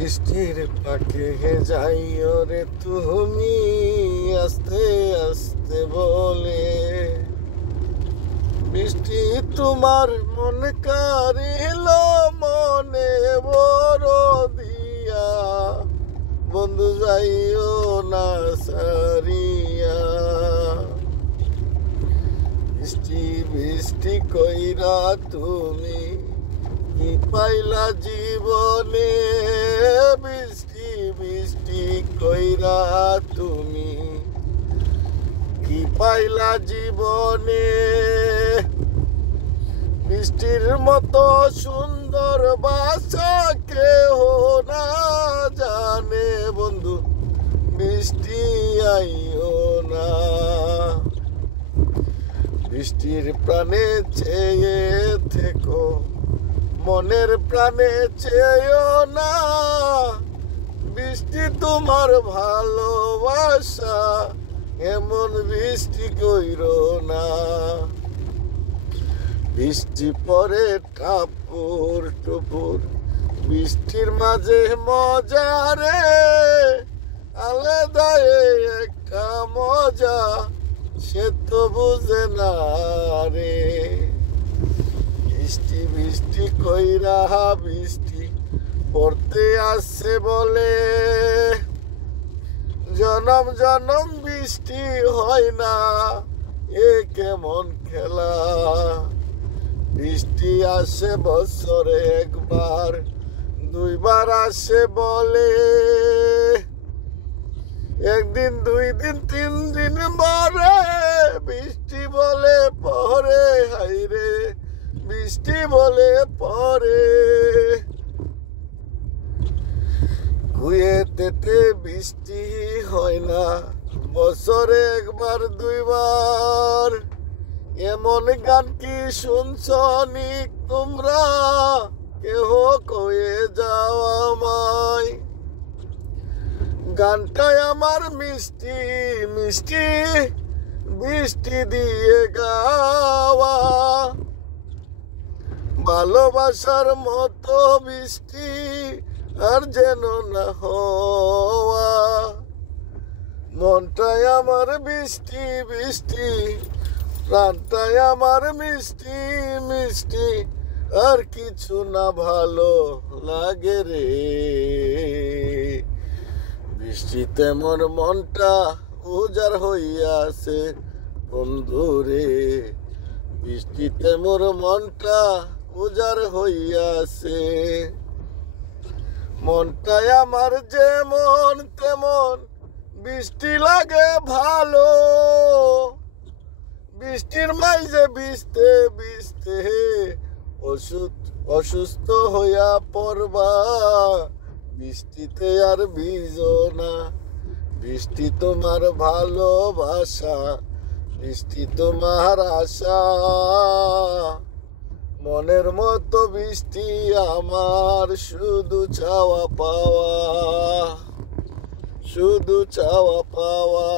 বৃষ্টির পাকে যাইও রে তুমি আস্তে আস্তে বলে, বৃষ্টি তোমার মন কারিল মনে বড় দিয়া, বন্ধু যাইও না সারিয়া। বৃষ্টি বৃষ্টি কইরা তুমি কি পাইলা জীবনে, বৃষ্টি বৃষ্টি কইরা তুমি কি পাইলা জীবনে। বৃষ্টির মতো সুন্দর বাসা কেহ না জানে, বন্ধু বৃষ্টি আইও না। বৃষ্টির প্রাণে চেয়ে থেকো, মনের প্রাণে চেয়েও না, বৃষ্টি তোমার ভালোবাসা এমন বৃষ্টি কইরো না। বৃষ্টি পরে টাপুর টুপুর, বৃষ্টির মাঝে মজা রে, আলাদা একটা মজা সে তো বুঝে না রে। বৃষ্টি বৃষ্টি কইরা বৃষ্টি পড়তে আসছে বলে, জনম জনম বৃষ্টি হয় না এ কেমন খেলা। বৃষ্টি আসে বছরে একবার দুইবার আসে বলে, একদিন দুই দিন তিন দিন পরে বৃষ্টি বলে পরে, হাইরে বৃষ্টি বলে পরে। কুয়েতেতে বৃষ্টি হয় না বছরে একবার দুইবার, এমন গান কি শুনছনি তোমরা, কেহ কয়ে যাও আমায়। গানটাই আমার মিষ্টি মিষ্টি বৃষ্টি দিয়ে গাওয়া, ভালোবাসার মতো বৃষ্টি আর যেন না হওয়া। মনটাই আমার বৃষ্টি বৃষ্টি, প্রাণটাই আমার মিষ্টি মিষ্টি, আর কিছু না ভালো লাগে রে। বৃষ্টিতে মোর মনটা উজাড় হইয়াছে বন্ধু রে, বৃষ্টিতে মোর মনটা উজাড় হইয়াছে। মনটাই আমার যেমন তেমন বৃষ্টি লাগে ভালো, বৃষ্টির মাঝে ভিজতে ভিজতে অসুস্থ হইয়া পড়বা, বৃষ্টিতে আর ভিজো না। বৃষ্টি তোমার ভালোবাসা, বৃষ্টি তোমার আশা, মনের মতো বৃষ্টি আমার শুধু চাওয়া পাওয়া, শুধু চাওয়া পাওয়া।